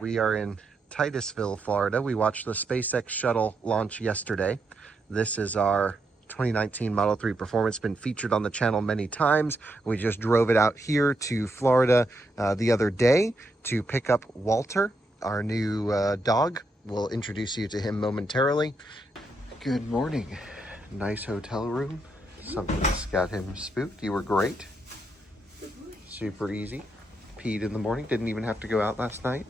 We are in Titusville, Florida. We watched the SpaceX shuttle launch yesterday. This is our 2019 Model 3 Performance, been featured on the channel many times. We just drove it out here to Florida the other day to pick up Walter, our new dog. We'll introduce you to him momentarily. Good morning. Nice hotel room. Something's got him spooked. You were great. Super easy. Peed in the morning. Didn't even have to go out last night.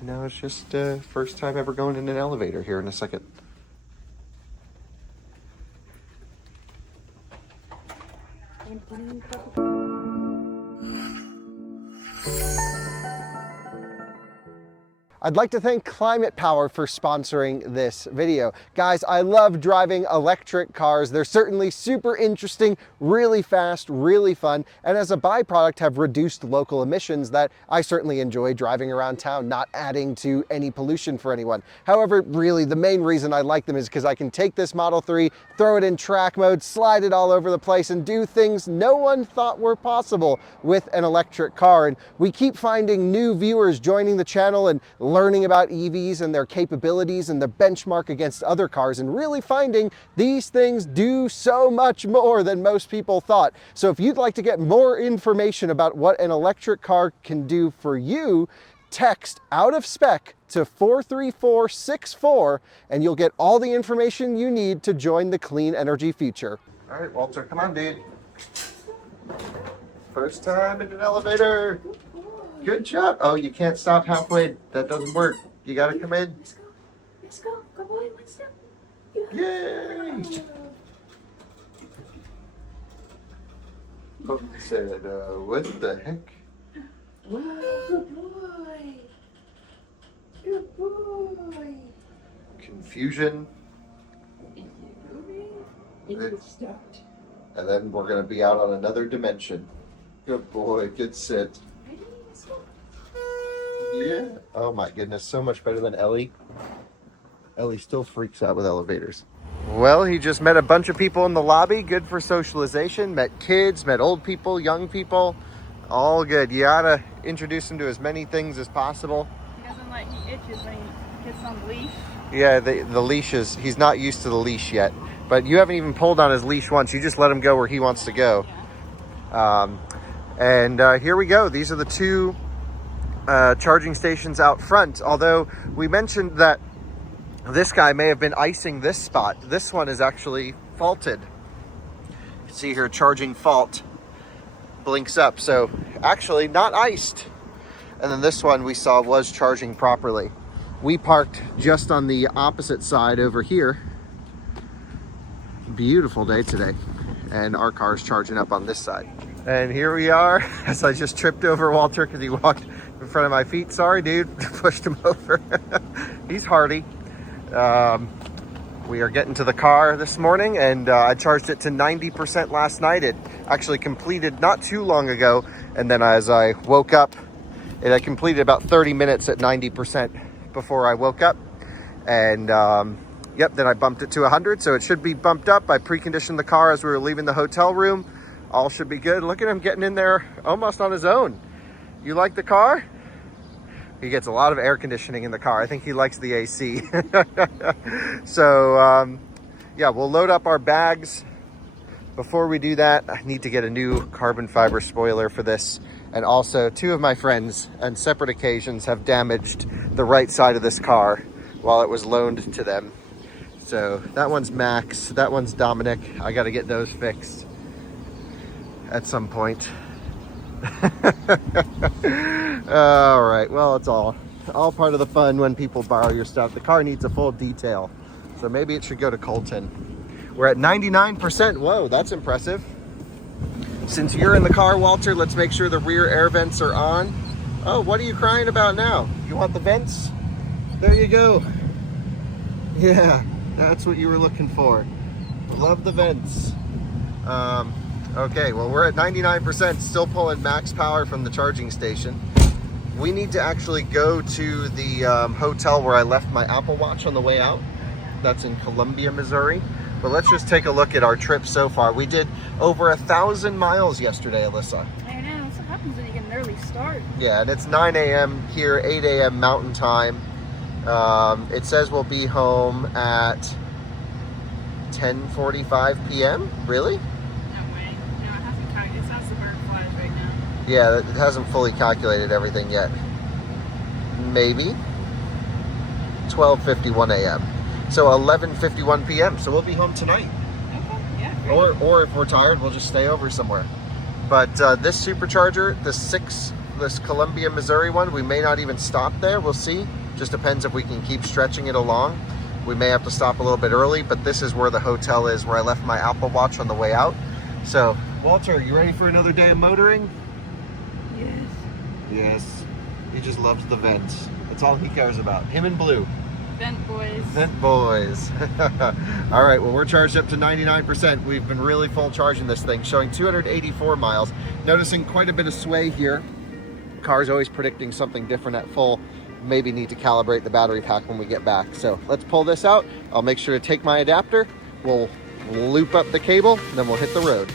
And now it's just first time ever going in an elevator here in a second. I'd like to thank Climate Power for sponsoring this video. Guys, I love driving electric cars. They're certainly super interesting, really fast, really fun, and as a byproduct have reduced local emissions that I certainly enjoy driving around town, not adding to any pollution for anyone. However, really the main reason I like them is because I can take this Model 3, throw it in track mode, slide it all over the place, and do things no one thought were possible with an electric car. And we keep finding new viewers joining the channel and learning about EVs and their capabilities and the benchmark against other cars, and really finding these things do so much more than most people thought. So if you'd like to get more information about what an electric car can do for you, text out of spec to 43464 and you'll get all the information you need to join the clean energy future. All right, Walter, come on, dude. First time in an elevator. Good job. Oh, you can't stop halfway. That doesn't work. You gotta come in. Let's go. Let's go. Go boy. Let's go. Yay! Oh, said, what the heck? Good boy. Good boy. Confusion. It stopped. And then we're gonna be out on another dimension. Good boy. Good sit. Yeah. Oh my goodness, so much better than Ellie. Ellie still freaks out with elevators. Well, he just met a bunch of people in the lobby. Good for socialization. Met kids, met old people, young people. All good. You gotta introduce him to as many things as possible. He doesn't like, he itches when he gets on the leash. Yeah, the leash is, he's not used to the leash yet. But you haven't even pulled on his leash once. You just let him go where he wants to go. Yeah. Here we go. These are the two charging stations out front. Although we mentioned that this guy may have been icing this spot. This one is actually faulted. You can see here, charging fault blinks up. So actually not iced. And then this one we saw was charging properly. We parked just on the opposite side over here. Beautiful day today. And our car's charging up on this side. And here we are, as I just tripped over Walter because he walked in front of my feet. Sorry, dude, pushed him over. He's hardy. We are getting to the car this morning, and I charged it to 90% last night. It actually completed not too long ago, and then as I woke up, it had completed about 30 minutes at 90% before I woke up. And yep, then I bumped it to 100, so it should be bumped up. I preconditioned the car as we were leaving the hotel room. All should be good. Look at him getting in there almost on his own. You like the car? He gets a lot of air conditioning in the car. I think he likes the AC. So yeah, we'll load up our bags. Before we do that, I need to get a new carbon fiber spoiler for this. And also, two of my friends on separate occasions have damaged the right side of this car while it was loaned to them. So that one's Max, that one's Dominic. I got to get those fixed at some point. All right, well, it's all part of the fun when people borrow your stuff. The car needs a full detail, so maybe it should go to Colton. We're at 99%. Whoa, that's impressive. Since you're in the car, Walter, let's make sure the rear air vents are on. Oh, what are you crying about now? You want the vents? There you go. Yeah, that's what you were looking for. Love the vents. Okay, well, we're at 99%, still pulling max power from the charging station. We need to actually go to the hotel where I left my Apple Watch on the way out. That's in Columbia, Missouri. But let's just take a look at our trip so far. We did over 1,000 miles yesterday, Alyssa. I know, that's what happens when you get an early early start. Yeah, and it's 9 a.m. here, 8 a.m. Mountain Time. It says we'll be home at 10:45 p.m. Really? No way. No, it hasn't calculated. It says the bird flies right now. Yeah, it hasn't fully calculated everything yet. Maybe 12:51 a.m. So 11:51 p.m. So we'll be home tonight. Okay, yeah. Great. Or if we're tired, we'll just stay over somewhere. But this Supercharger, this Columbia, Missouri one, we may not even stop there. We'll see. Just depends if we can keep stretching it along. We may have to stop a little bit early, but this is where the hotel is, where I left my Apple Watch on the way out. So, Walter, you ready for another day of motoring? Yes. Yes. He just loves the vents. That's all he cares about. Him and Blue. Vent boys. Vent boys. All right, well, we're charged up to 99%. We've been really full charging this thing, showing 284 miles. Noticing quite a bit of sway here. Car's always predicting something different at full. Maybe need to calibrate the battery pack when we get back. So let's pull this out. I'll make sure to take my adapter. We'll loop up the cable, and then we'll hit the road.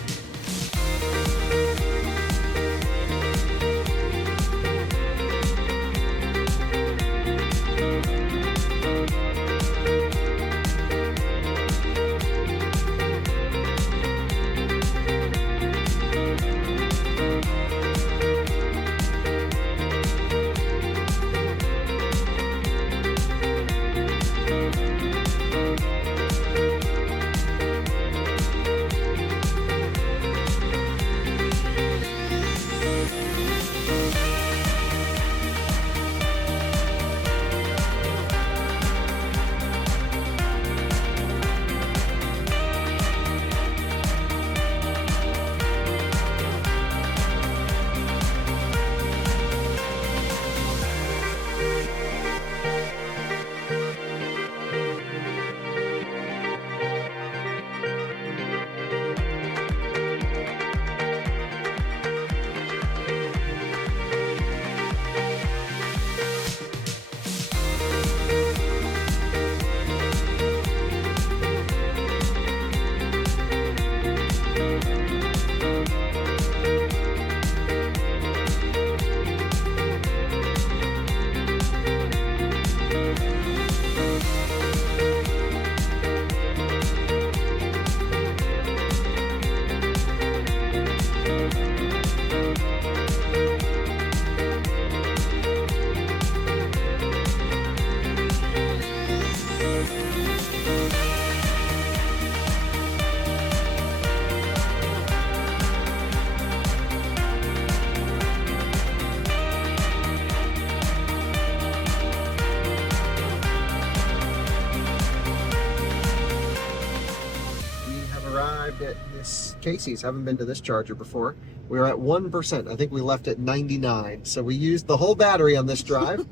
At this Casey's. Haven't been to this charger before. We were at 1%. I think we left at 99. So we used the whole battery on this drive.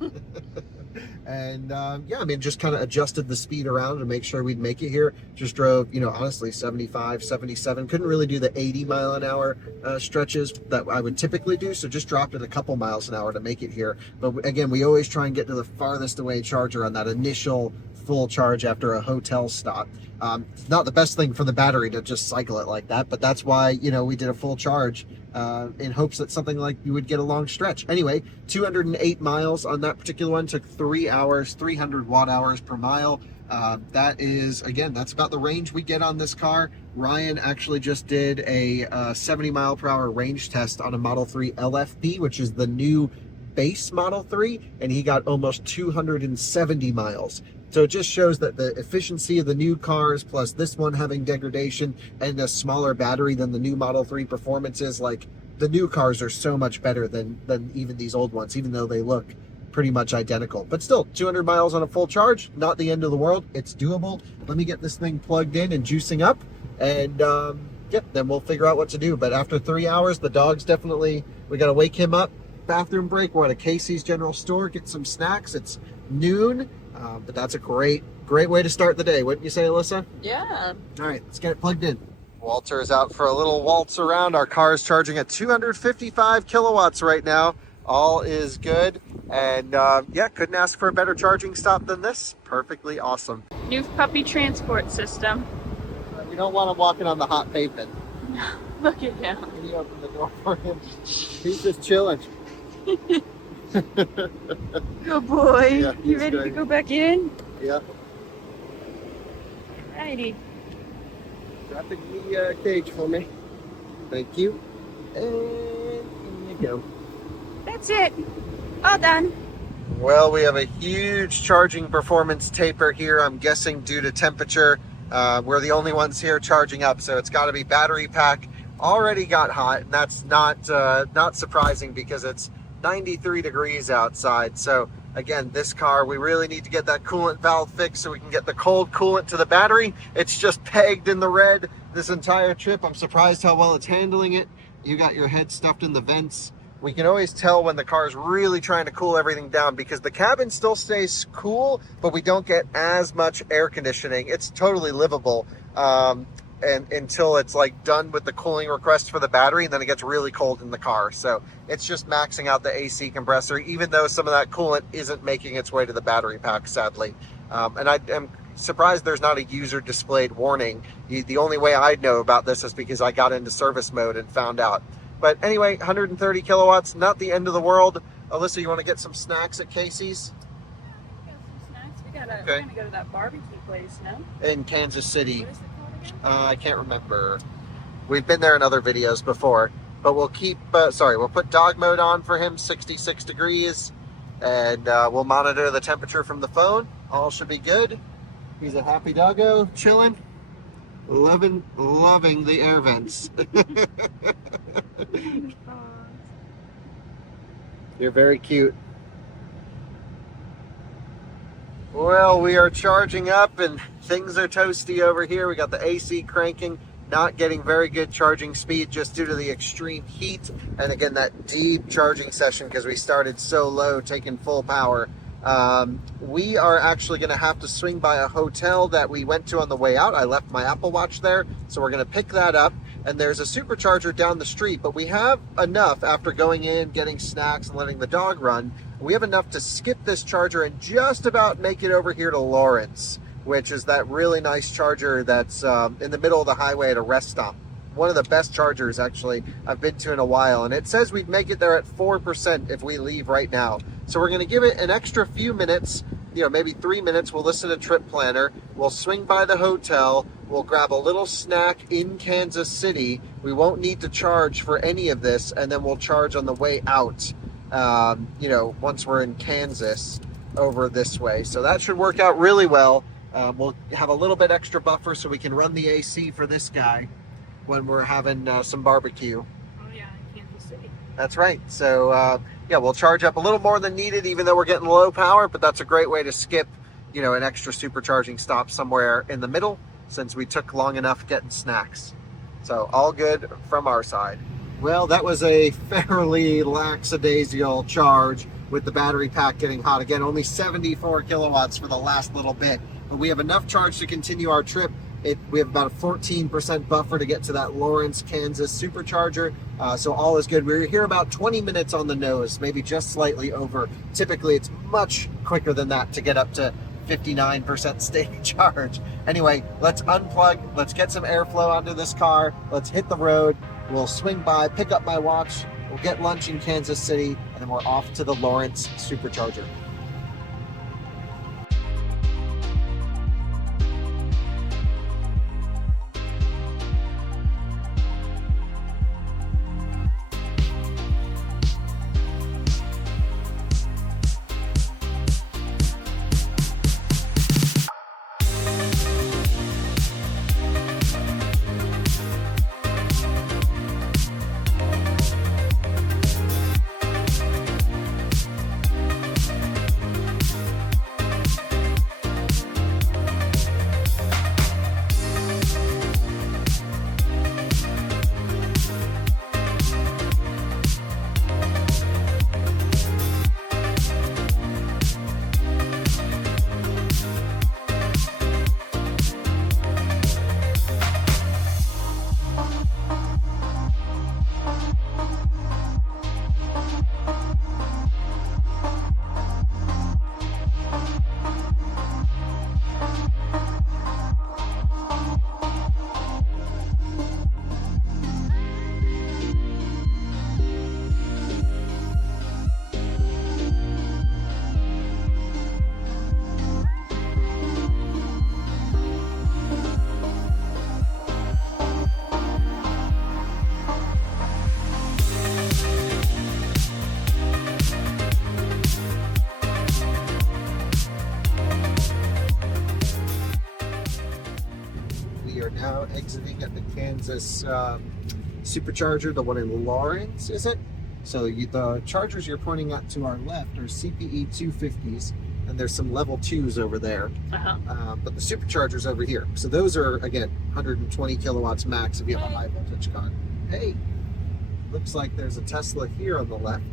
And yeah, I mean, just kind of adjusted the speed around to make sure we'd make it here. Just drove, you know, honestly, 75, 77. Couldn't really do the 80 mile an hour stretches that I would typically do. So just dropped it a couple miles an hour to make it here. But again, we always try and get to the farthest away charger on that initial full charge after a hotel stop. It's not the best thing for the battery to just cycle it like that, but that's why, you know, we did a full charge in hopes that something like you would get a long stretch. Anyway, 208 miles on that particular one, took 3 hours, 300 watt hours per mile. That is, again, that's about the range we get on this car. Ryan actually just did a 70 mile per hour range test on a Model 3 LFP, which is the new base Model 3, and he got almost 270 miles. So it just shows that the efficiency of the new cars, plus this one having degradation and a smaller battery than the new Model 3 performances, like the new cars are so much better than even these old ones, even though they look pretty much identical. But still, 200 miles on a full charge, not the end of the world. It's doable. Let me get this thing plugged in and juicing up, and yeah, then we'll figure out what to do. But after 3 hours, the dog's definitely, we got to wake him up. Bathroom break. We're at a Casey's General Store, get some snacks. It's noon. But that's a great way to start the day, wouldn't you say, Alyssa? Yeah. All right, let's get it plugged in. Walter is out for a little waltz around. Our car is charging at 255 kilowatts right now. All is good. And yeah, couldn't ask for a better charging stop than this. Perfectly awesome. New puppy transport system. You don't want him walking on the hot pavement. Look at him. Can you open the door for him? He's just chilling. Good boy. Yeah, You he's ready to great. go back in? Yeah. Righty. Drop the cage for me. Thank you. And in you go. That's it. All done. Well, we have a huge charging performance taper here. I'm guessing due to temperature. We're the only ones here charging up, so it's got to be battery pack. Already got hot, and that's not surprising because it's 93 degrees outside. So again, this car, we really need to get that coolant valve fixed so we can get the cold coolant to the battery. It's just pegged in the red this entire trip. I'm surprised how well it's handling it. You got your head stuffed in the vents. We can always tell when the car is really trying to cool everything down because the cabin still stays cool, but we don't get as much air conditioning. It's totally livable and until it's like done with the cooling request for the battery, and then it gets really cold in the car. So it's just maxing out the AC compressor, even though some of that coolant isn't making its way to the battery pack, sadly. And I am surprised there's not a user displayed warning. The only way I know about this is because I got into service mode and found out. But anyway, 130 kilowatts, not the end of the world. Alyssa, you want to get some snacks at Casey's? We got some snacks. We're Okay. gonna go to that barbecue place, no? In Kansas City. What is it called again? I can't remember. We've been there in other videos before, but we'll keep, we'll put dog mode on for him, 66 degrees, and we'll monitor the temperature from the phone. All should be good. He's a happy doggo, chilling, loving the air vents. You're very cute. Well, we are charging up and things are toasty over here. We got the AC cranking, not getting very good charging speed just due to the extreme heat. And again, that deep charging session because we started so low, taking full power. We are actually going to have to swing by a hotel that we went to on the way out. I left my Apple Watch there, so we're going to pick that up. And there's a Supercharger down the street, but we have enough after going in, getting snacks, and letting the dog run. We have enough to skip this charger and just about make it over here to Lawrence, which is that really nice charger that's in the middle of the highway at a rest stop. One of the best chargers, actually, I've been to in a while. And it says we'd make it there at 4% if we leave right now. So we're going to give it an extra few minutes, maybe 3 minutes. We'll listen to Trip Planner. We'll swing by the hotel. We'll grab a little snack in Kansas City. We won't need to charge for any of this. And then we'll charge on the way out, once we're in Kansas over this way. So that should work out really well. We'll have a little bit extra buffer so we can run the AC for this guy when we're having some barbecue. Oh yeah, in Kansas City. That's right. So we'll charge up a little more than needed, even though we're getting low power, but that's a great way to skip, an extra supercharging stop somewhere in the middle since we took long enough getting snacks. So all good from our side. Well, that was a fairly lackadaisical charge with the battery pack getting hot again. Only 74 kilowatts for the last little bit, but we have enough charge to continue our trip. We have about a 14% buffer to get to that Lawrence, Kansas Supercharger. So all is good. We're here about 20 minutes on the nose, maybe just slightly over. Typically, it's much quicker than that to get up to 59% state charge. Anyway, let's unplug. Let's get some airflow onto this car. Let's hit the road. We'll swing by, pick up my watch. We'll get lunch in Kansas City, and then we're off to the Lawrence Supercharger. Kansas Supercharger, the one in Lawrence, is it? So the chargers you're pointing at to our left are CPE 250s, and there's some level 2s over there. But the Supercharger's over here. So those are, again, 120 kilowatts max if you have a high voltage car. Hey, looks like there's a Tesla here on the left.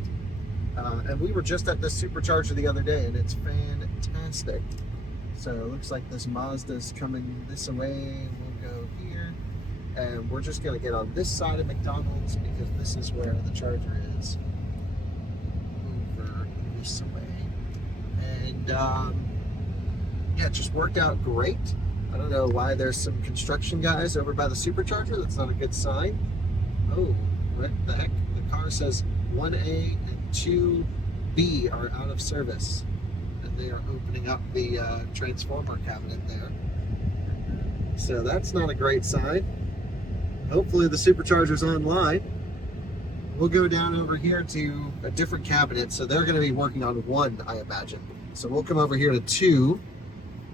And we were just at this Supercharger the other day, and it's fantastic. So it looks like this Mazda's coming this way. We'll go here. And we're just going to get on this side of McDonald's because this is where the charger is. Over this way. And yeah, it just worked out great. I don't know why there's some construction guys over by the Supercharger. That's not a good sign. Oh, what the heck? The car says 1A and 2B are out of service. And they are opening up the transformer cabinet there. So that's not a great sign. Hopefully the Supercharger's online. We'll go down over here to a different cabinet. So they're going to be working on 1, I imagine. So we'll come over here to 2.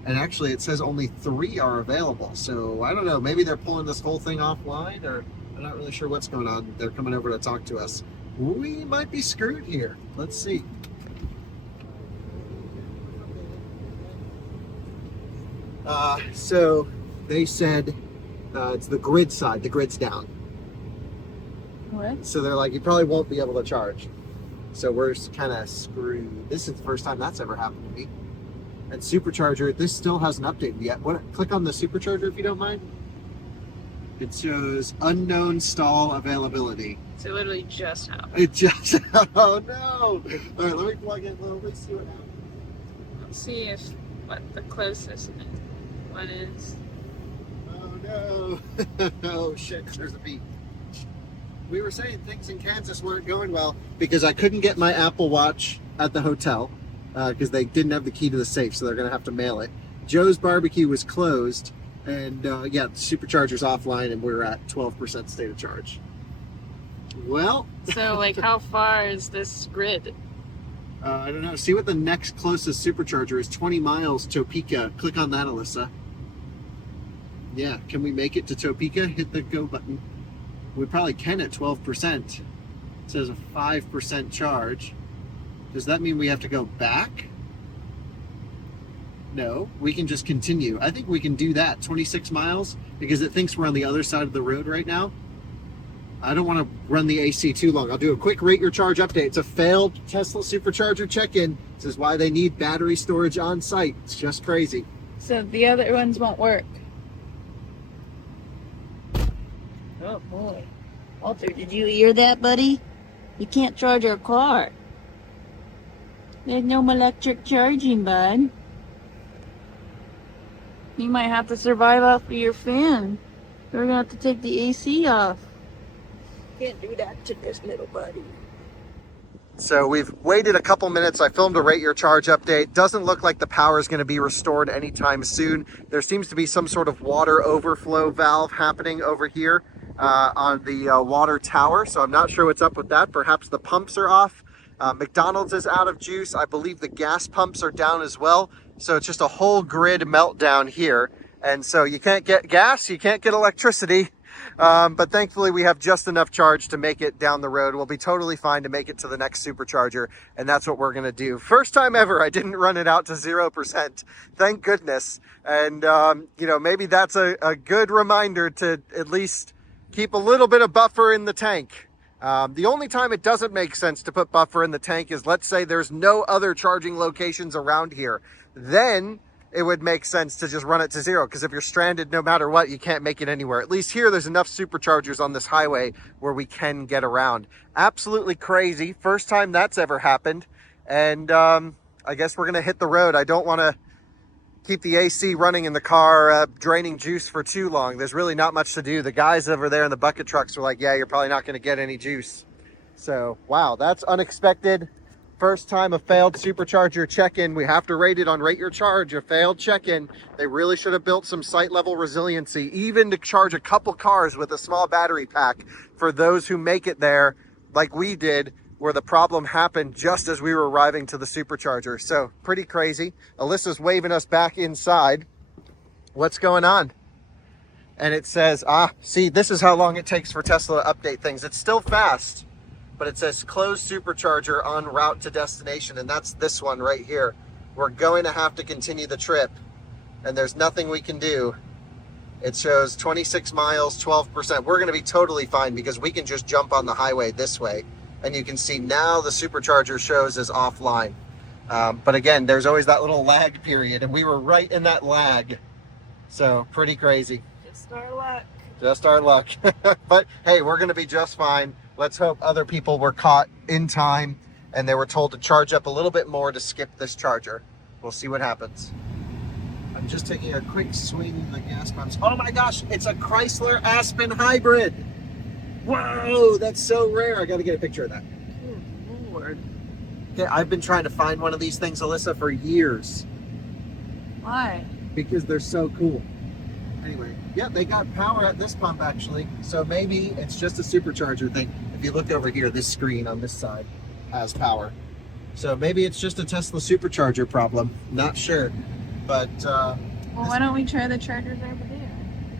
And actually it says only 3 are available. So I don't know, maybe they're pulling this whole thing offline, or I'm not really sure what's going on. They're coming over to talk to us. We might be screwed here. Let's see. So they said it's the grid side. The grid's down. What? So they're like, you probably won't be able to charge. So we're kind of screwed. This is the first time that's ever happened to me. And Supercharger, this still hasn't updated yet. Click on the Supercharger if you don't mind. It shows unknown stall availability. So it literally just happened. It just, oh no. All right, let me plug in. Let's see what happens. Let's see if what the closest one is. Oh no. Oh shit, there's a beep. We were saying things in Kansas weren't going well because I couldn't get my Apple Watch at the hotel because they didn't have the key to the safe, so they're going to have to mail it. Joe's Barbecue was closed, and yeah, the Supercharger's offline, and we're at 12% state of charge. Well. So, like, how far is this grid? I don't know. See what the next closest Supercharger is. 20 miles, Topeka. Click on that, Alyssa. Yeah, can we make it to Topeka? Hit the go button. We probably can at 12%. It says a 5% charge. Does that mean we have to go back? No, we can just continue. I think we can do that, 26 miles, because it thinks we're on the other side of the road right now. I don't want to run the AC too long. I'll do a quick rate your charge update. It's a failed Tesla Supercharger check-in. This is why they need battery storage on site. It's just crazy. So the other ones won't work. Oh boy. Walter, did you hear that, buddy? You can't charge our car. There's no electric charging, bud. You might have to survive off of your fan. We're gonna have to take the AC off. Can't do that to this little buddy. So we've waited a couple minutes. I filmed a rate your charge update. Doesn't look like the power is going to be restored anytime soon. There seems to be some sort of water overflow valve happening over here on the water tower. So I'm not sure what's up with that. Perhaps the pumps are off. McDonald's is out of juice. I believe the gas pumps are down as well. So it's just a whole grid meltdown here. And so you can't get gas, you can't get electricity. But thankfully we have just enough charge to make it down the road. We'll be totally fine to make it to the next Supercharger, and that's what we're going to do. First time ever I didn't run it out to 0%. Thank goodness. And, you know, maybe that's a good reminder to at least keep a little bit of buffer in the tank. The only time it doesn't make sense to put buffer in the tank is, let's say there's no other charging locations around here. Then it would make sense to just run it to 0, because if you're stranded, no matter what, you can't make it anywhere. At least here, there's enough Superchargers on this highway where we can get around. Absolutely crazy. First time that's ever happened. And I guess we're going to hit the road. I don't want to keep the AC running in the car, draining juice for too long. There's really not much to do. The guys over there in the bucket trucks were like, yeah, you're probably not going to get any juice. So, wow, that's unexpected. First time a failed Supercharger check-in. We have to rate it on Rate Your Charge, a failed check-in. They really should have built some site-level resiliency, even to charge a couple cars with a small battery pack for those who make it there, like we did, where the problem happened just as we were arriving to the Supercharger. So, pretty crazy. Alyssa's waving us back inside. What's going on? and it says, see, this is how long it takes for Tesla to update things. It's still fast, but it says closed supercharger en route to destination, and that's this one right here. We're going to have to continue the trip, and there's nothing we can do. It shows 26 miles, 12%. We're going to be totally fine because we can just jump on the highway this way. And you can see now the supercharger shows as offline. But again, there's always that little lag period, and we were right in that lag. So pretty crazy. Just our luck. Just our luck. But hey, we're going to be just fine. Let's hope other people were caught in time and they were told to charge up a little bit more to skip this charger. We'll see what happens. I'm just taking a quick swing of the gas pumps. Oh my gosh, it's a Chrysler Aspen hybrid. Whoa, that's so rare. I got to get a picture of that. Good Lord. Okay, I've been trying to find one of these things, Alyssa, for years Why? because they're so cool. Anyway, yeah, they got power at this pump actually. So maybe it's just a supercharger thing. If you look over here, this screen on this side has power. So maybe it's just a Tesla supercharger problem. Not sure. But Well, why don't we try the chargers over there?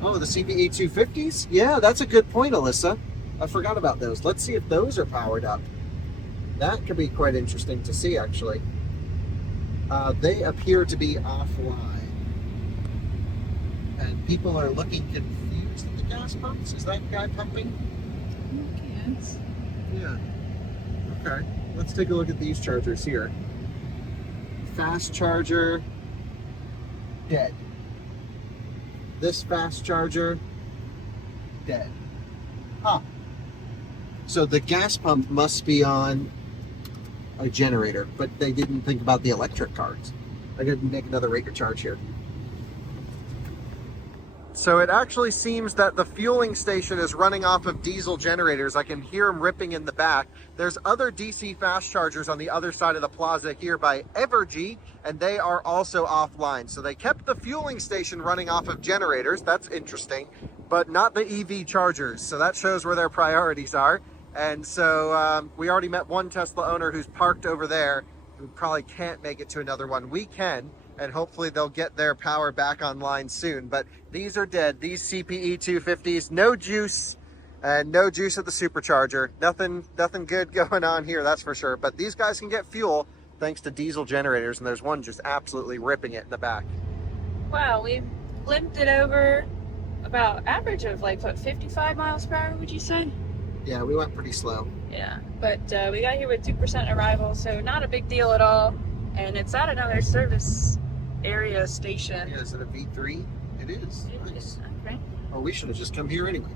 oh, the CPE 250s? Yeah, that's a good point, Alyssa. I forgot about those. Let's see if those are powered up. That could be quite interesting to see, actually. They appear to be offline. And people are looking confused at the gas pumps. Is that guy pumping? Yes. Yeah. Okay. Let's take a look at these chargers here. Fast charger, dead. This fast charger, dead. Huh. So the gas pump must be on a generator, but they didn't think about the electric cars. I gotta make another rate your charge here. So it actually seems that the fueling station is running off of diesel generators. I can hear them ripping in the back. There's other DC fast chargers on the other side of the plaza here by Evergy, and they are also offline. So they kept the fueling station running off of generators. That's interesting, but not the EV chargers. So that shows where their priorities are. And so we already met one Tesla owner who's parked over there who probably can't make it to another one. We can. And hopefully they'll get their power back online soon. But these are dead. These CPE 250s, no juice, and no juice at the supercharger. Nothing good going on here, that's for sure. But these guys can get fuel thanks to diesel generators, and there's one just absolutely ripping it in the back. Wow, we limped it over about average of like, what, 55 miles per hour, would you say? Yeah, we went pretty slow. Yeah, but we got here with 2% arrival, so not a big deal at all. And it's at another service area station. Yeah, is it a V3? It is. Nice. Okay. Oh, we should have just come here anyway.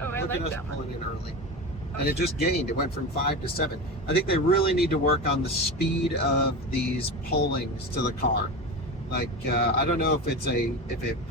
Oh, I Look like at us that one. pulling in early. And it just gained. It went from 5 to 7. I think they really need to work on the speed of these pullings to the car. Like, I don't know if it's a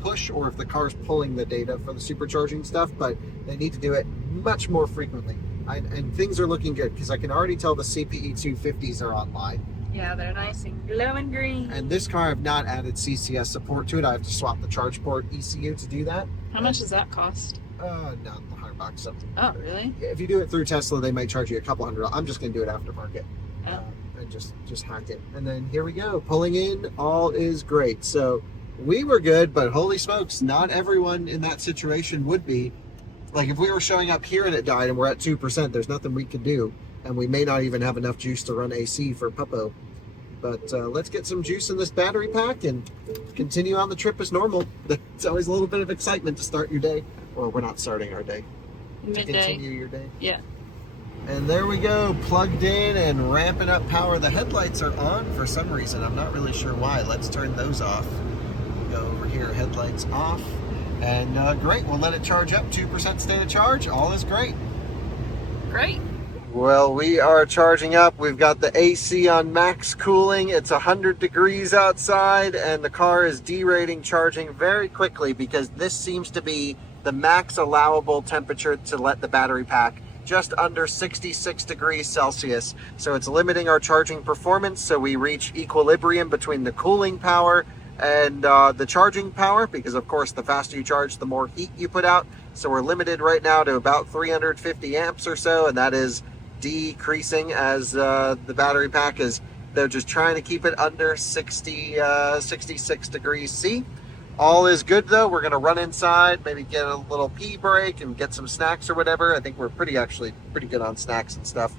push or if the car's pulling the data for the supercharging stuff, but they need to do it much more frequently. And things are looking good because I can already tell the CPE 250s are online. Yeah, they're nice and glowing green. And this car, I've not added CCS support to it. I have to swap the charge port ECU to do that. How much does that cost? Not $100, something. Oh, really? If you do it through Tesla, they might charge you a couple $100. I'm just going to do it aftermarket. Oh. And just hack it. And then here we go. Pulling in, all is great. So we were good, but holy smokes, not everyone in that situation would be. Like if we were showing up here and it died and we're at 2%, there's nothing we could do. And we may not even have enough juice to run AC for Puppo. But let's get some juice in this battery pack and continue on the trip as normal. It's always a little bit of excitement to start your day. Or we're not starting our day. To Midday. continue your day. Yeah. And there we go, plugged in and ramping up power. The headlights are on for some reason. I'm not really sure why. Let's turn those off. Go over here, headlights off. And great, we'll let it charge up. 2% state of charge, all is great. Great. Well, we are charging up. We've got the AC on max cooling. It's 100 degrees outside and the car is derating charging very quickly because this seems to be the max allowable temperature to let the battery pack just under 66 degrees Celsius. So it's limiting our charging performance. So we reach equilibrium between the cooling power and the charging power, because of course the faster you charge, the more heat you put out. So we're limited right now to about 350 amps or so, and that is decreasing as the battery pack is, they're just trying to keep it under 66 degrees C. All is good though. We're gonna run inside, maybe get a little pee break and get some snacks or whatever. I think we're actually pretty good on snacks and stuff.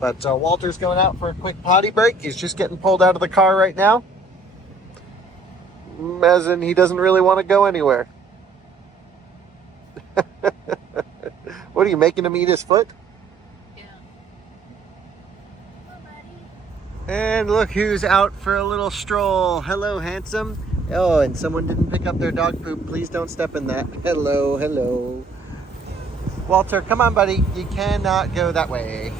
But Walter's going out for a quick potty break. He's just getting pulled out of the car right now. As in, he doesn't really want to go anywhere. What are you, making him eat his foot? Yeah. And look who's out for a little stroll. Hello, handsome. Oh, and someone didn't pick up their dog poop. Please don't step in that. Hello, hello. Walter, come on, buddy. You cannot go that way.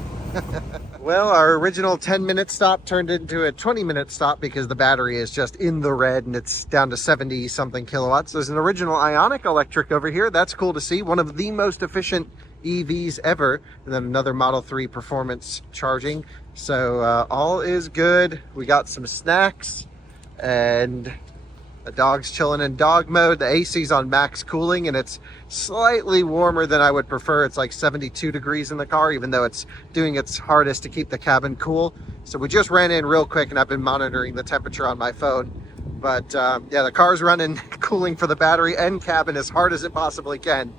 Well, our original 10-minute stop turned into a 20-minute stop because the battery is just in the red and it's down to 70-something kilowatts. There's an original ionic electric over here. That's cool to see. One of the most efficient EVs ever. And then another Model 3 performance charging. So all is good. We got some snacks and the dog's chilling in dog mode. The AC's on max cooling and it's slightly warmer than I would prefer. It's like 72 degrees in the car, even though it's doing its hardest to keep the cabin cool. So we just ran in real quick and I've been monitoring the temperature on my phone. But yeah, the car's running cooling for the battery and cabin as hard as it possibly can.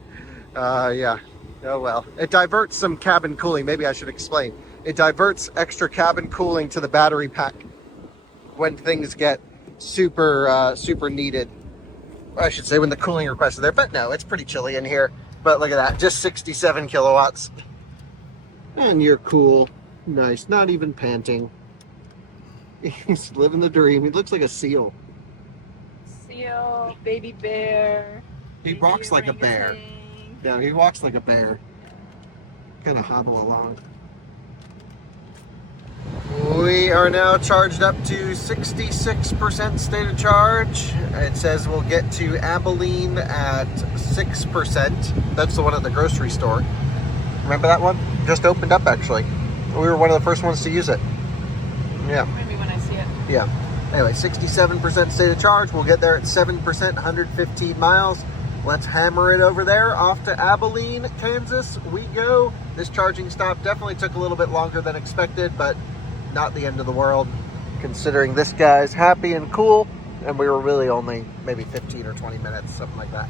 Yeah, oh well. It diverts some cabin cooling. Maybe I should explain. It diverts extra cabin cooling to the battery pack when things get super needed. I should say when the cooling requests are there, but no, it's pretty chilly in here. But look at that, just 67 kilowatts. And you're cool, nice, not even panting. He's living the dream. He looks like a seal. Seal, baby bear. He walks like a bear. Yeah, he walks like a bear. Kind of hobble along. We are now charged up to 66% state of charge. It says we'll get to Abilene at 6%. That's the one at the grocery store. Remember that one? Just opened up actually. We were one of the first ones to use it. Yeah. Maybe when I see it. Yeah. Anyway, 67% state of charge. We'll get there at 7%, 115 miles. Let's hammer it over there. Off to Abilene, Kansas we go. This charging stop definitely took a little bit longer than expected, but not the end of the world, considering this guy's happy and cool, and we were really only maybe 15 or 20 minutes, something like that.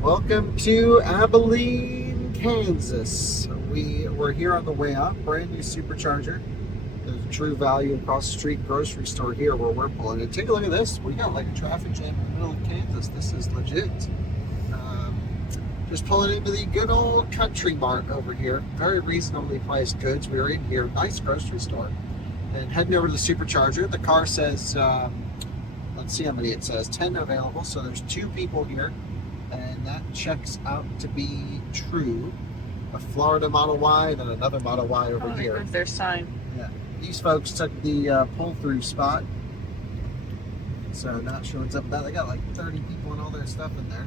Welcome to Abilene, Kansas. We were here on the way up, brand new Supercharger. There's a True Value across the street grocery store here where we're pulling in. Take a look at this. We got like a traffic jam in the middle of Kansas. This is legit. Just pulling into the good old Country Mart over here. Very reasonably priced goods. We were in here, nice grocery store. And heading over to the Supercharger. The car says, let's see how many it says, 10 available. So there's 2 people here. And that checks out to be true. A Florida Model Y and another Model Y over here. There's their sign. Yeah, these folks took the pull-through spot. So not sure what's up with that. They got like 30 people and all their stuff in there.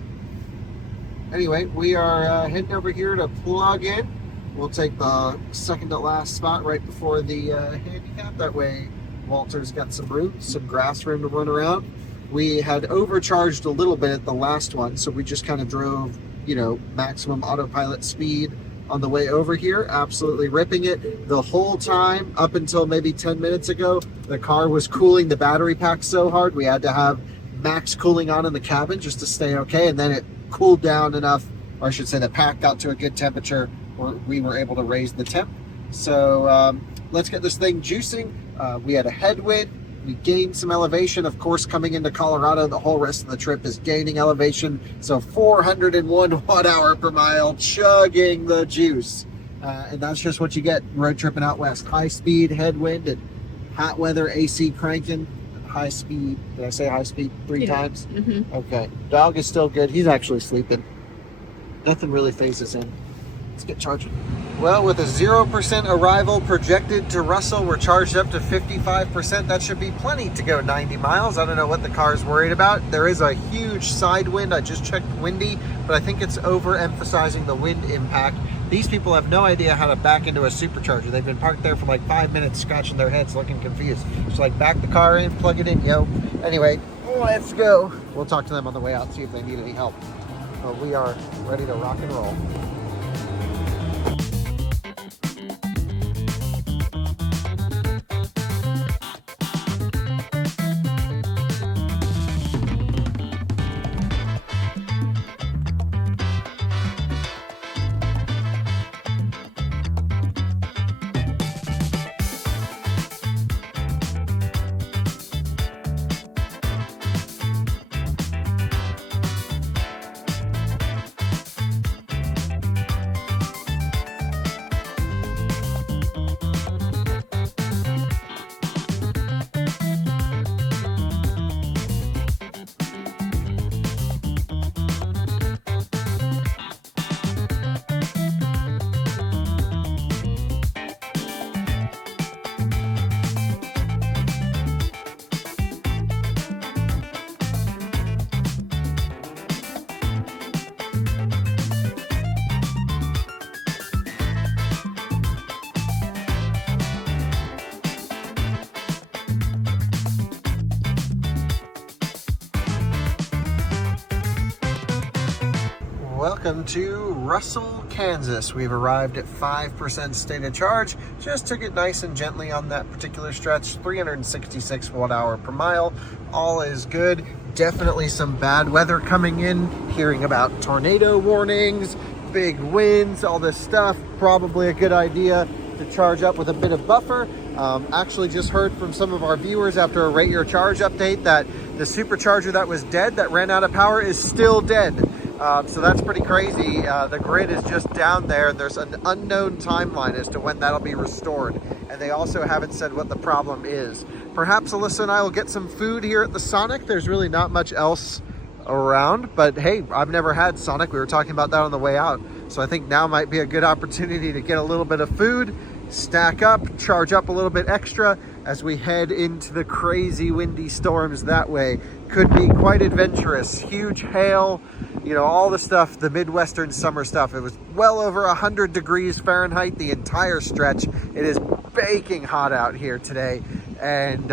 Anyway, we are heading over here to plug in. We'll take the second to last spot right before the handicap. That way Walter's got some room, some grass room to run around. We had overcharged a little bit at the last one, so we just kind of drove, you know, maximum autopilot speed on the way over here, absolutely ripping it. The whole time, up until maybe 10 minutes ago, the car was cooling the battery pack so hard, we had to have max cooling on in the cabin just to stay okay, and then it cooled down enough, or I should say the pack got to a good temperature where we were able to raise the temp. So let's get this thing juicing. We had a headwind. We gained some elevation. Of course, coming into Colorado, the whole rest of the trip is gaining elevation. So 401 watt-hour per mile, chugging the juice. And that's just what you get road tripping out west. High speed, headwind, and hot weather, AC cranking. High speed. Did I say high speed 3 times? Mm-hmm. Okay. Dog is still good. He's actually sleeping. Nothing really phases him. Let's get charging. Well, with a 0% arrival projected to Russell, we're charged up to 55%. That should be plenty to go 90 miles. I don't know what the car's worried about. There is a huge side wind. I just checked windy, but I think it's overemphasizing the wind impact. These people have no idea how to back into a supercharger. They've been parked there for like 5 minutes, scratching their heads, looking confused. Just like back the car in, plug it in, yo. Anyway, let's go. We'll talk to them on the way out, see if they need any help. Well, we are ready to rock and roll. Welcome to Russell, Kansas. We've arrived at 5% state of charge. Just took it nice and gently on that particular stretch. 366 watt-hour per mile. All is good. Definitely some bad weather coming in. Hearing about tornado warnings, big winds, all this stuff. Probably a good idea to charge up with a bit of buffer. Actually just heard from some of our viewers after a Rate Your Charge update that the Supercharger that was dead, that ran out of power, is still dead. So that's pretty crazy. The grid is just down there. There's an unknown timeline as to when that'll be restored. And they also haven't said what the problem is. Perhaps Alyssa and I will get some food here at the Sonic. There's really not much else around, but hey, I've never had Sonic. We were talking about that on the way out. So I think now might be a good opportunity to get a little bit of food, stack up, charge up a little bit extra as we head into the crazy windy storms that way. Could be quite adventurous. Huge hail, you know, all the stuff, the Midwestern summer stuff. It was well over 100 degrees Fahrenheit the entire stretch. It is baking hot out here today. And,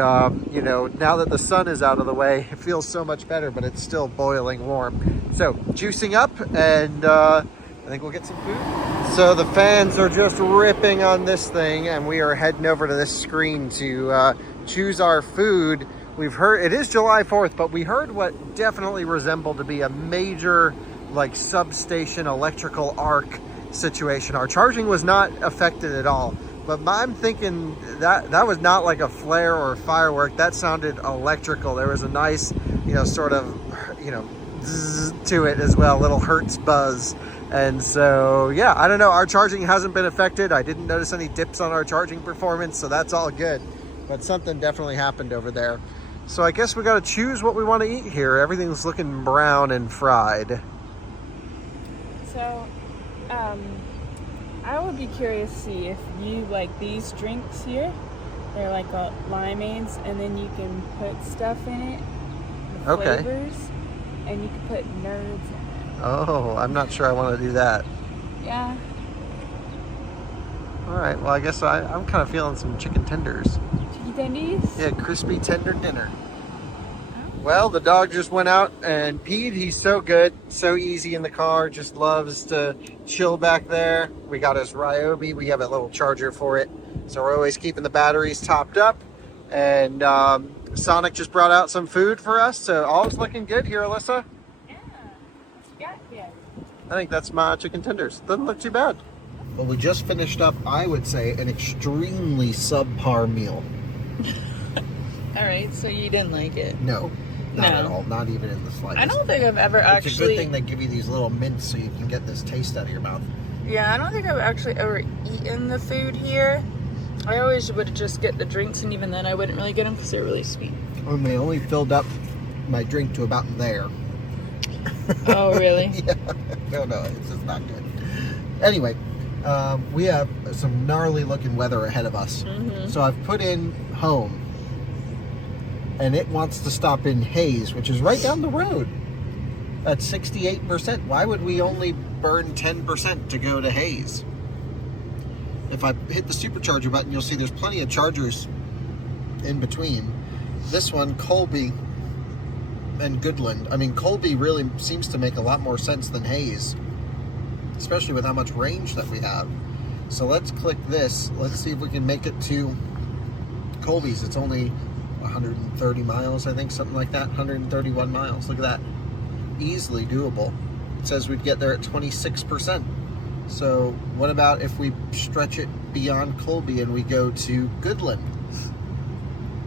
you know, now that the sun is out of the way, it feels so much better, but it's still boiling warm. So, juicing up, and I think we'll get some food. So the fans are just ripping on this thing, and we are heading over to this screen to choose our food. We've heard, it is July 4th, but we heard what definitely resembled to be a major, like, substation electrical arc situation. Our charging was not affected at all, but I'm thinking that was not like a flare or a firework. That sounded electrical. There was a nice, you know, sort of, you know, zzz to it as well, little Hertz buzz. And so, yeah, I don't know. Our charging hasn't been affected. I didn't notice any dips on our charging performance, so that's all good. But something definitely happened over there. So I guess we got to choose what we want to eat here. Everything's looking brown and fried. So, I would be curious to see if you like these drinks here. They're like limeades, and then you can put stuff in it, the Okay. flavors, and you can put nerds in it. Oh, I'm not sure I want to do that. Yeah. All right, well, I guess I'm kind of feeling some chicken tenders. Chicken tendies? Yeah, crispy tender dinner. Well, the dog just went out and peed. He's so good, so easy in the car, just loves to chill back there. We got his Ryobi. We have a little charger for it. So we're always keeping the batteries topped up. And Sonic just brought out some food for us. So all's looking good here, Alyssa. Yeah. What you got here? I think that's my chicken tenders. Doesn't look too bad. Well, we just finished up, I would say, an extremely subpar meal. All right, so you didn't like it? No, not No. at all. Not even in the slightest. I don't think I've ever It's actually. a good thing they give you these little mints so you can get this taste out of your mouth. Yeah, I don't think I've actually ever eaten the food here. I always would just get the drinks, and even then I wouldn't really get them because they're really sweet. And they only filled up my drink to about there. Oh, really? Yeah. No, it's just not good. Anyway, we have some gnarly looking weather ahead of us. Mm-hmm. So I've put in home, and it wants to stop in Hayes, which is right down the road at 68%. Why would we only burn 10% to go to Hayes? If I hit the supercharger button, you'll see there's plenty of chargers in between. This one, Colby and Goodland. I mean, Colby really seems to make a lot more sense than Hayes, especially with how much range that we have. So let's click this. Let's see if we can make it to Colby's. It's only 130 miles, I think, something like that. 131 miles. Look at that. Easily doable. It says we'd get there at 26%. So what about if we stretch it beyond Colby and we go to Goodland?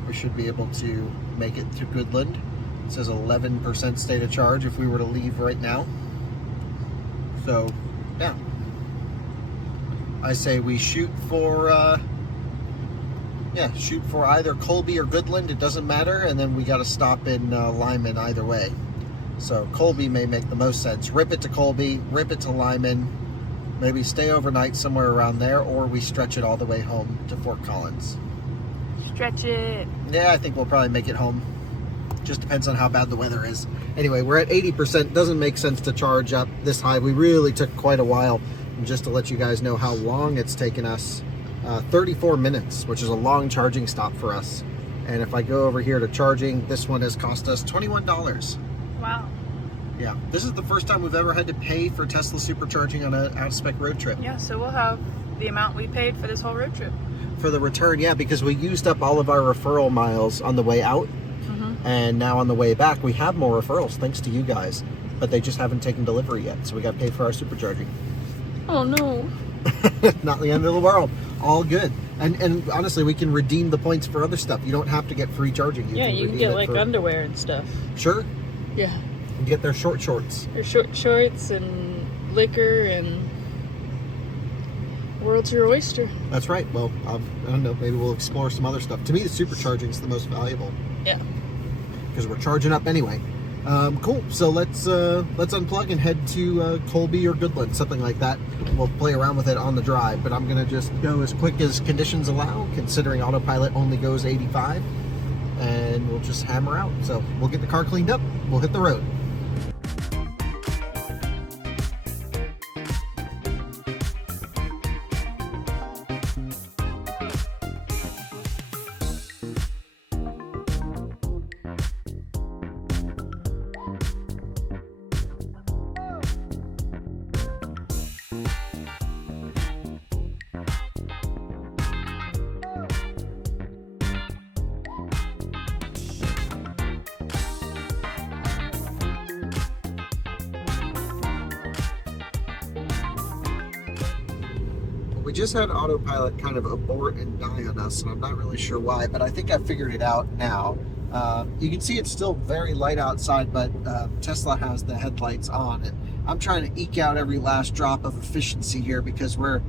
We should be able to make it to Goodland. It says 11% state of charge if we were to leave right now. So, yeah. I say we shoot for either Colby or Goodland. It doesn't matter. And then we got to stop in Lyman either way. So Colby may make the most sense. Rip it to Colby, rip it to Lyman, maybe stay overnight somewhere around there, or we stretch it all the way home to Fort Collins. Stretch it. Yeah, I think we'll probably make it home. Just depends on how bad the weather is. Anyway, we're at 80%. Doesn't make sense to charge up this high. We really took quite a while. And just to let you guys know how long it's taken us, 34 minutes, which is a long charging stop for us. And if I go over here to charging, this one has cost us $21. Wow. Yeah, this is the first time we've ever had to pay for Tesla supercharging on an out-of-spec road trip. Yeah, so we'll have the amount we paid for this whole road trip. For the return, yeah, because we used up all of our referral miles on the way out. And now on the way back, we have more referrals, thanks to you guys. But they just haven't taken delivery yet, so we got paid for our supercharging. Oh, no. Not the end of the world. All good. And honestly, we can redeem the points for other stuff. You don't have to get free charging. You can redeem get it like for... underwear and stuff. Sure. Yeah. You get their short shorts. Or short shorts and liquor and world's your oyster. That's right. Well, I don't know. Maybe we'll explore some other stuff. To me, the supercharging is the most valuable. Yeah. Because we're charging up anyway. Cool. So let's unplug and head to Colby or Goodland, something like that. We'll play around with it on the drive, but I'm gonna just go as quick as conditions allow, considering autopilot only goes 85, and we'll just hammer out. So we'll get the car cleaned up. We'll hit the road. We just had autopilot kind of abort and die on us, and I'm not really sure why, but I think I figured it out now. You can see it's still very light outside, but Tesla has the headlights on, and I'm trying to eke out every last drop of efficiency here because we're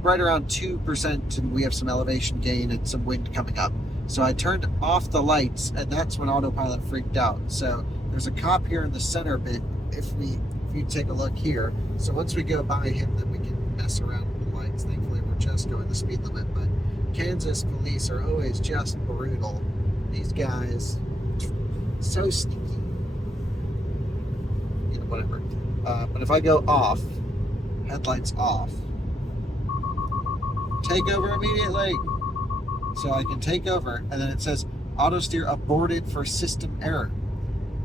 right around 2% and we have some elevation gain and some wind coming up. So I turned off the lights, and that's when autopilot freaked out. So there's a cop here in the center bit if you take a look here. So once we go by him, then we can mess around with the lights. Thankfully, we're just going the speed limit, but Kansas police are always just brutal. These guys, so sneaky. You know, whatever. But if I go off, headlights off, take over immediately. So I can take over, and then it says auto steer aborted for system error.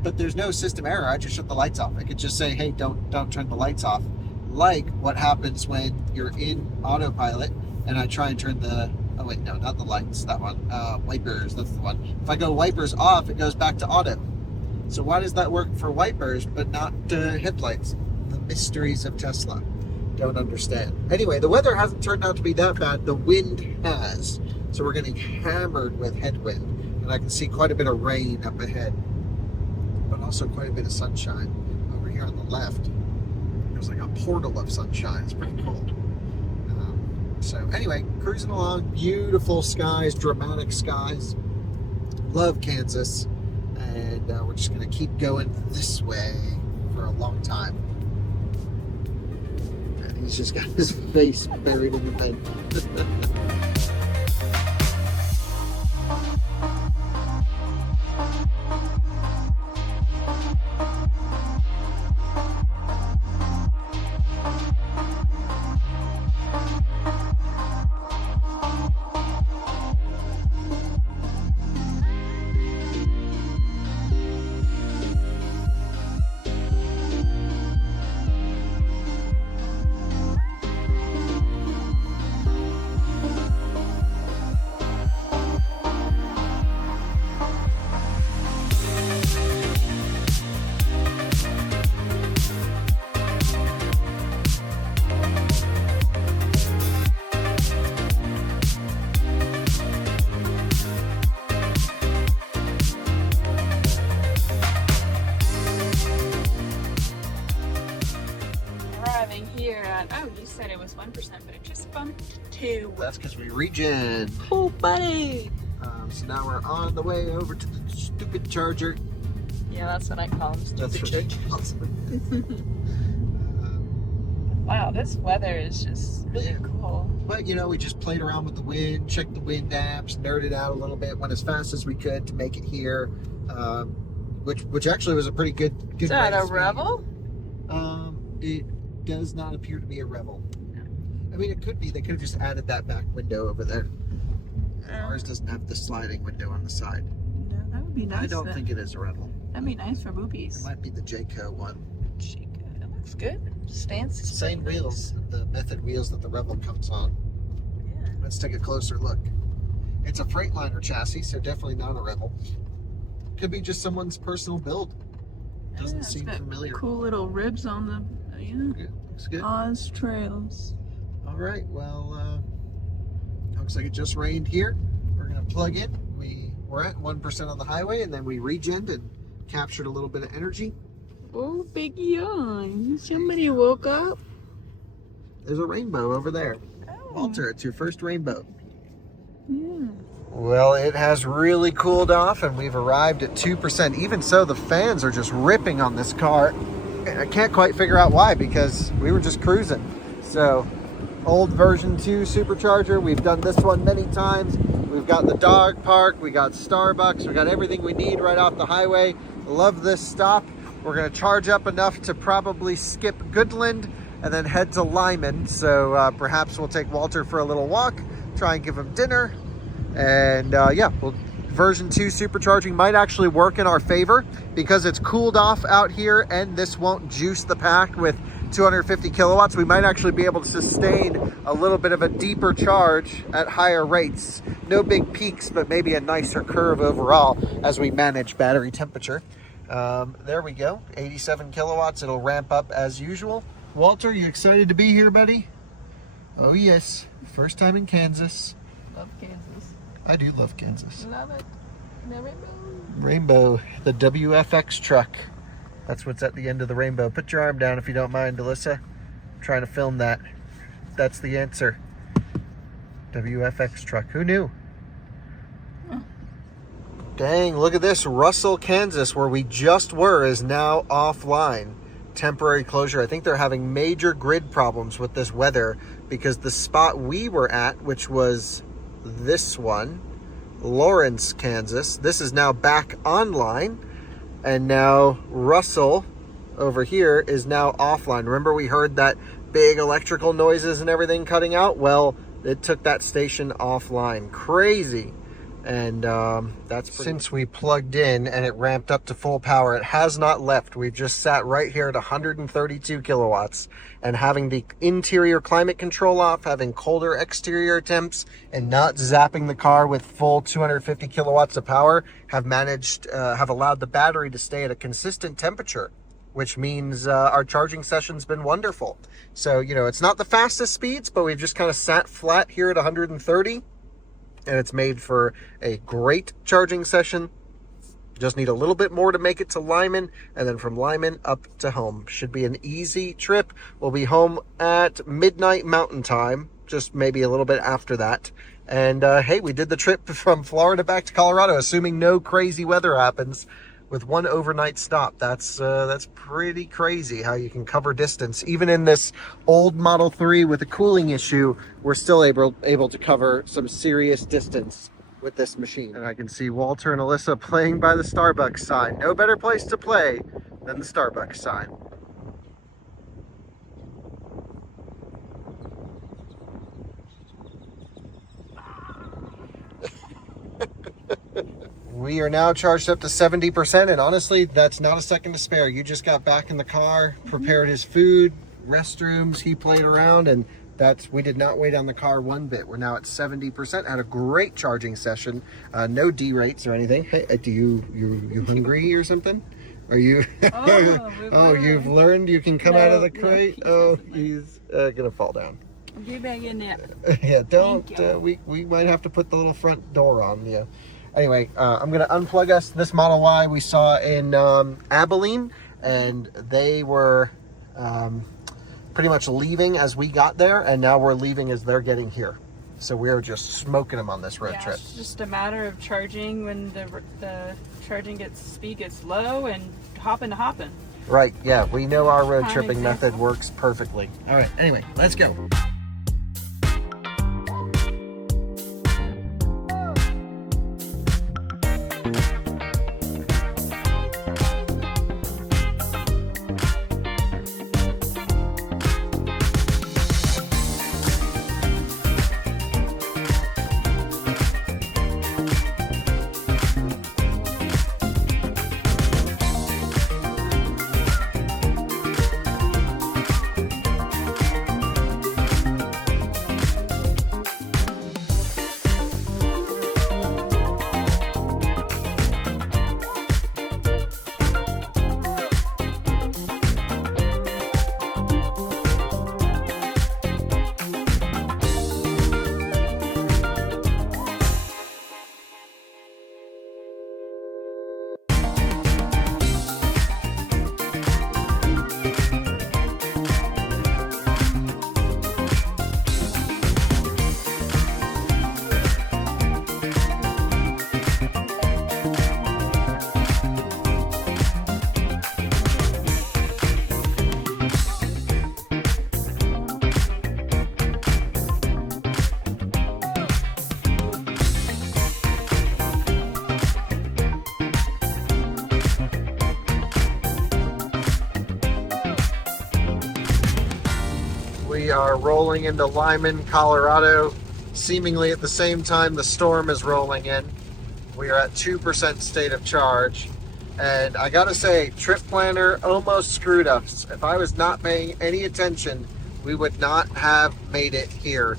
but there's no system error. I just shut the lights off. I could just say, hey, don't turn the lights off. Like what happens when you're in autopilot and I try and turn the, oh wait, no, not the lights, that one. Wipers, that's the one. If I go wipers off, it goes back to auto. So why does that work for wipers but not headlights? The mysteries of Tesla. Don't understand. Anyway, the weather hasn't turned out to be that bad. The wind has. So we're getting hammered with headwind. And I can see quite a bit of rain up ahead. But also quite a bit of sunshine. Over here on the left, there's like a portal of sunshine. It's pretty cool. So anyway, cruising along. Beautiful skies, dramatic skies. Love Kansas. And we're just going to keep going this way for a long time. And he's just got his face buried in the bed. Here at, oh, you said it was 1%, but it just bumped to. That's because we regen. Oh, buddy. So now we're on the way over to the stupid charger. Yeah, that's what I call them, stupid That's what chargers. Wow, this weather is just really cool. But you know, we just played around with the wind, checked the wind apps, nerded out a little bit, went as fast as we could to make it here, which actually was a pretty good. Is that a Rebel? It does not appear to be a Rebel. No. I mean, it could be. They could have just added that back window over there. Ours doesn't have the sliding window on the side. No, that would be nice. I don't think it is a Rebel. That'd be nice for boobies. It might be the Jayco one. Jayco. It looks good. Fancy. Same wheels, the method wheels that the Rebel comes on. Yeah. Let's take a closer look. It's a Freightliner chassis, so definitely not a Rebel. Could be just someone's personal build. Doesn't seem familiar. Cool little ribs on the Looks good. Oz trails. All right, well, looks like it just rained here. We're gonna plug in. We're at 1% on the highway, and then we regened and captured a little bit of energy. Oh, big yawn. Somebody woke up. There's a rainbow over there. Oh. Walter, it's your first rainbow. Yeah. Well, it has really cooled off, and we've arrived at 2%. Even so, the fans are just ripping on this car. I can't quite figure out why, because we were just cruising. So, old version 2 Supercharger. We've done this one many times. We've got the dog park, we got Starbucks, we got everything we need right off the highway. Love this stop. We're gonna charge up enough to probably skip Goodland and then head to Lyman. So perhaps we'll take Walter for a little walk, try and give him dinner. And yeah, version 2 supercharging might actually work in our favor because it's cooled off out here, and this won't juice the pack with 250 kilowatts. We might actually be able to sustain a little bit of a deeper charge at higher rates. No big peaks, but maybe a nicer curve overall as we manage battery temperature. There we go, 87 kilowatts. It'll ramp up as usual. Walter, you excited to be here, buddy? Oh yes, first time in Kansas. Love Kansas. I do love Kansas. Love it. The rainbow. Rainbow, the WFX truck. That's what's at the end of the rainbow. Put your arm down if you don't mind, Alyssa. I'm trying to film that. That's the answer. WFX truck. Who knew? Huh. Dang, look at this. Russell, Kansas, where we just were, is now offline. Temporary closure. I think they're having major grid problems with this weather because the spot we were at, which was this one, Lawrence, Kansas, this is now back online. And now Russell over here is now offline. Remember we heard that big electrical noises and everything cutting out? Well, it took that station offline. Crazy. And that's since we plugged in and it ramped up to full power, it has not left. We've just sat right here at 132 kilowatts, and having the interior climate control off, having colder exterior temps, and not zapping the car with full 250 kilowatts of power have allowed the battery to stay at a consistent temperature, which means our charging session's been wonderful. So, you know, it's not the fastest speeds, but we've just kind of sat flat here at 130. And it's made for a great charging session. Just need a little bit more to make it to Lyman, and then from Lyman up to home. Should be an easy trip. We'll be home at midnight Mountain Time, just maybe a little bit after that. And hey, we did the trip from Florida back to Colorado, assuming no crazy weather happens, with one overnight stop. That's pretty crazy how you can cover distance. Even in this old Model 3 with a cooling issue, we're still able to cover some serious distance with this machine. And I can see Walter and Alyssa playing by the Starbucks sign. No better place to play than the Starbucks sign. We are now charged up to 70%, and honestly, that's not a second to spare. You just got back in the car, prepared his food, restrooms, he played around, and we did not wait on the car one bit. We're now at 70%. Had a great charging session. No D-rates or anything. Hey, you hungry or something? Are you? Oh, you've learned you can come out of the crate. Oh, he's gonna fall down. Get back in there. Yeah, don't. We might have to put the little front door on you. Anyway, I'm going to unplug us this Model Y we saw in Abilene, and they were pretty much leaving as we got there, and now we're leaving as they're getting here. So we're just smoking them on this road trip. It's just a matter of charging when the charging speed gets low and hopping to hopping. Right, yeah, we know our road tripping method works perfectly. All right, anyway, let's go. We are rolling into Lyman, Colorado, seemingly at the same time the storm is rolling in. We are at 2% state of charge. And I gotta say, Trip Planner almost screwed us. If I was not paying any attention, we would not have made it here.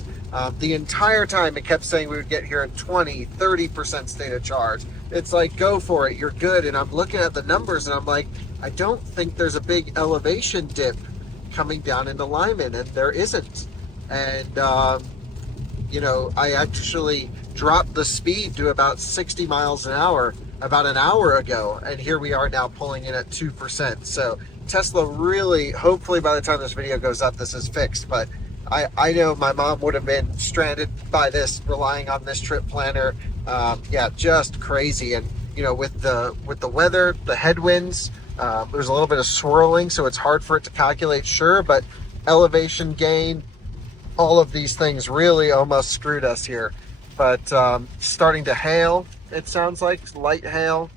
The entire time it kept saying we would get here at 20, 30% state of charge. It's like, go for it, you're good. And I'm looking at the numbers and I'm like, I don't think there's a big elevation dip coming down into Lyman, and there isn't. And you know, I actually dropped the speed to about 60 miles an hour about an hour ago, and here we are now pulling in at 2%. So Tesla really, hopefully by the time this video goes up, this is fixed. But I know my mom would have been stranded by this, relying on this Trip Planner. Yeah, just crazy. And you know, with the weather, the headwinds, there's a little bit of swirling, so it's hard for it to calculate, sure, but elevation gain, all of these things really almost screwed us here. But starting to hail, it sounds like, light hail,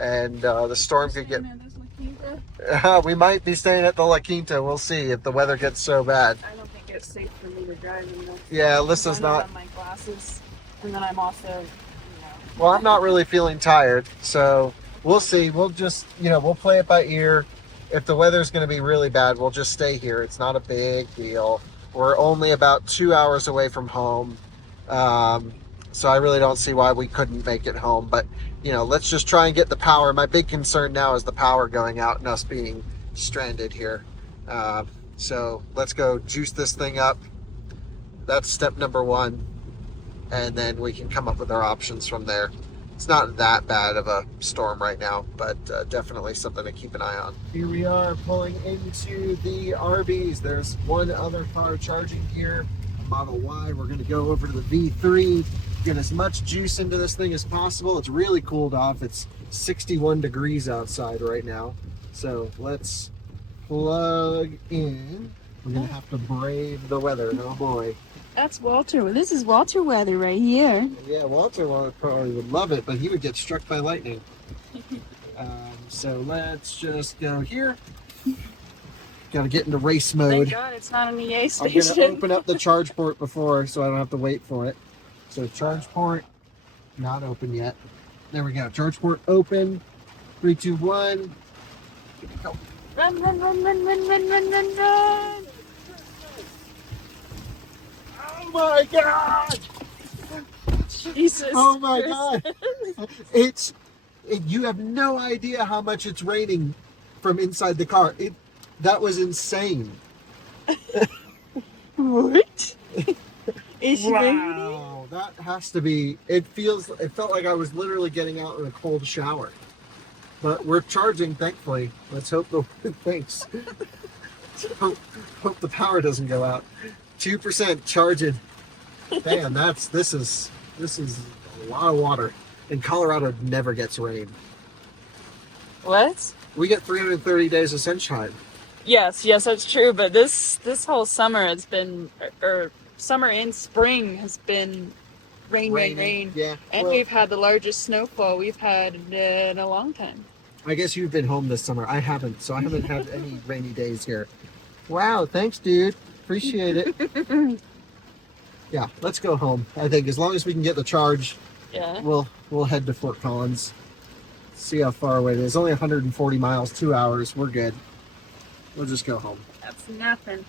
and the storm could get... we might be staying at the La Quinta. We'll see if the weather gets so bad. I don't think it's safe for me to drive in the... Yeah, Alyssa's not... on my glasses, and then I'm also, Well, I'm not really feeling tired, so we'll see. We'll just, we'll play it by ear. If the weather's going to be really bad, we'll just stay here. It's not a big deal. We're only about 2 hours away from home. So I really don't see why we couldn't make it home. But, let's just try and get the power. My big concern now is the power going out and us being stranded here. So let's go juice this thing up. That's step number one. And then we can come up with our options from there. It's not that bad of a storm right now, but definitely something to keep an eye on. Here we are pulling into the Arby's. There's one other car charging here, a Model Y. We're gonna go over to the V3, get as much juice into this thing as possible. It's really cooled off. It's 61 degrees outside right now. So let's plug in. We're gonna have to brave the weather, oh boy. That's Walter. This is Walter weather right here. Yeah, Walter probably would love it, but he would get struck by lightning. So let's just go here. Got to get into race mode. Thank God it's not an EA I'm station. going to open up the charge port before, so I don't have to wait for it. So charge port, not open yet. There we go. Charge port open. 3, 2, 1. Go. Run, run, run, run, run, run, run, run, run. Oh my God! Jesus. Oh my God! You have no idea how much it's raining from inside the car. That was insane. What? It's Wow, raining? that has to be. It felt like I was literally getting out in a cold shower. But we're charging, thankfully. Let's hope thanks. Hope the power doesn't go out. 2% charging. Damn, this is a lot of water. And Colorado never gets rain. What? We get 330 days of sunshine. Yes, that's true. But this whole summer has been, or summer and spring has been rain. Yeah. And well, we've had the largest snowfall we've had in a long time. I guess you've been home this summer. I haven't, so I haven't had any rainy days here. Wow, thanks, dude. Appreciate it. Yeah, let's go home. I think as long as we can get the charge, Yeah. we'll head to Fort Collins. See how far away it is. Only 140 miles, 2 hours. We're good. We'll just go home. That's nothing.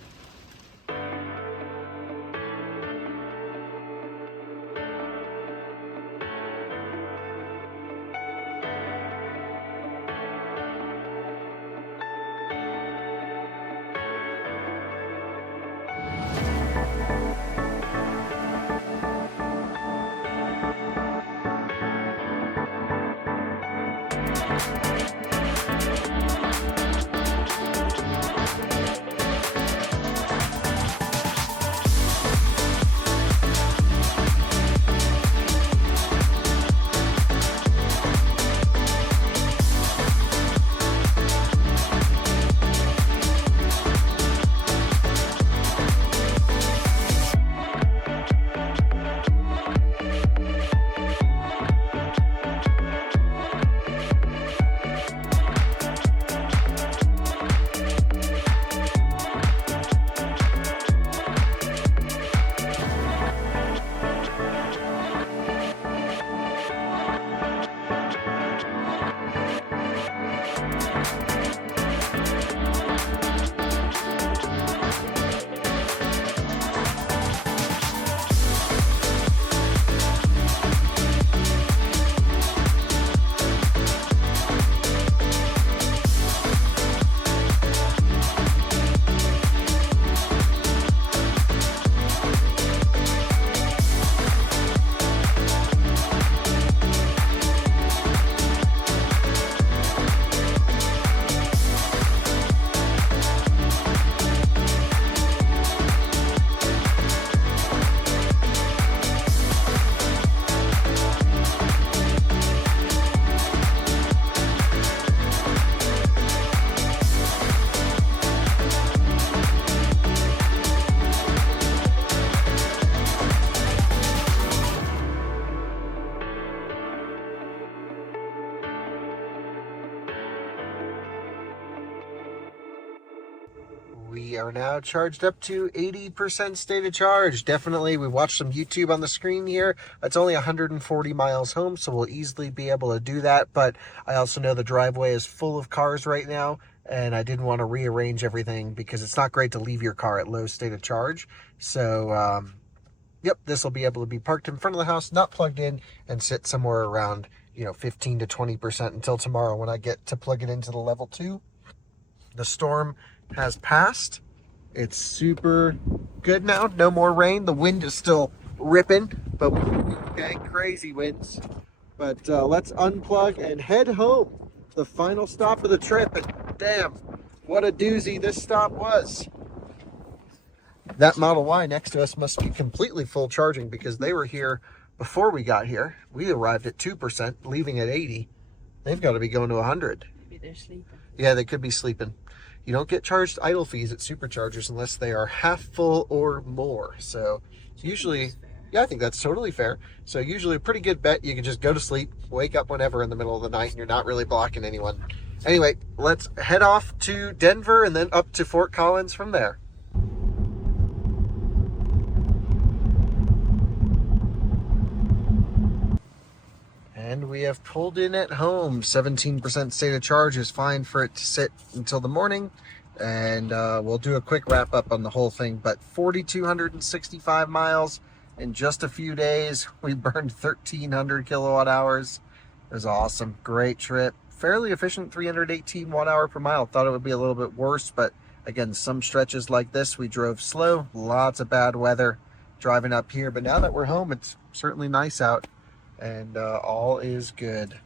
We are now charged up to 80% state of charge. Definitely, we watched some YouTube on the screen here. It's only 140 miles home, so we'll easily be able to do that. But I also know the driveway is full of cars right now, and I didn't want to rearrange everything because it's not great to leave your car at low state of charge. So, yep, this will be able to be parked in front of the house, not plugged in, and sit somewhere around, 15 to 20% until tomorrow when I get to plug it into the level 2. The storm has passed. It's super good now. No more rain. The wind is still ripping, but okay, crazy winds. But let's unplug and head home. The final stop of the trip. And damn, what a doozy this stop was. That Model Y next to us must be completely full charging because they were here before we got here. We arrived at 2%, leaving at 80. They've got to be going to 100. Maybe they're sleeping. Yeah, they could be sleeping. You don't get charged idle fees at Superchargers unless they are half full or more. So usually, yeah, I think that's totally fair. So usually a pretty good bet. You can just go to sleep, wake up whenever in the middle of the night, and you're not really blocking anyone. Anyway, let's head off to Denver and then up to Fort Collins from there. And we have pulled in at home. 17% state of charge is fine for it to sit until the morning. And we'll do a quick wrap up on the whole thing. But 4,265 miles in just a few days. We burned 1,300 kilowatt hours. It was awesome. Great trip. Fairly efficient, 318 watt hour per mile. Thought it would be a little bit worse. But again, some stretches like this, we drove slow. Lots of bad weather driving up here. But now that we're home, it's certainly nice out. And all is good.